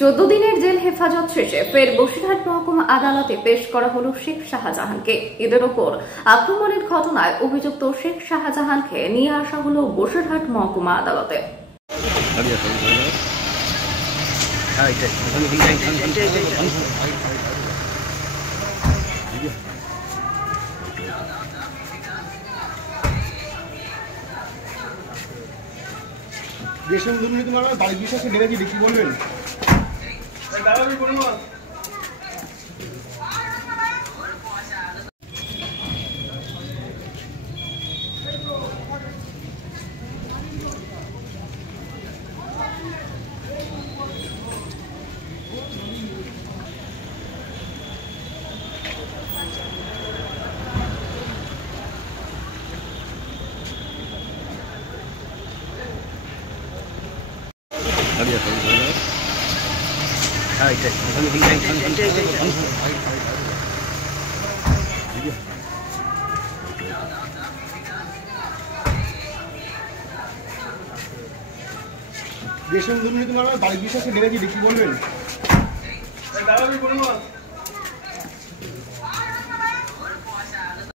14 দিনের জেল হেফাজত শেষে ফের বসিরহাট মহকুমা আদালতে পেশ করা হলো শেখ শাহজাহানকে। ঈদের ওপর আক্রমণের ঘটনায় অভিযুক্ত শেখ শাহজাহানকে নিয়ে আসা হলো বসিরহাট মহকুমা আদালতে। দেশের দুর্নীতি মামলায় বাড়ির বিশ্বাসে ডেকেছি, কি বলবেন? দেশের দুর্নীতি মামলায় বাড়ির বিশ্বাসে ডেকেছি, কি বলবেন?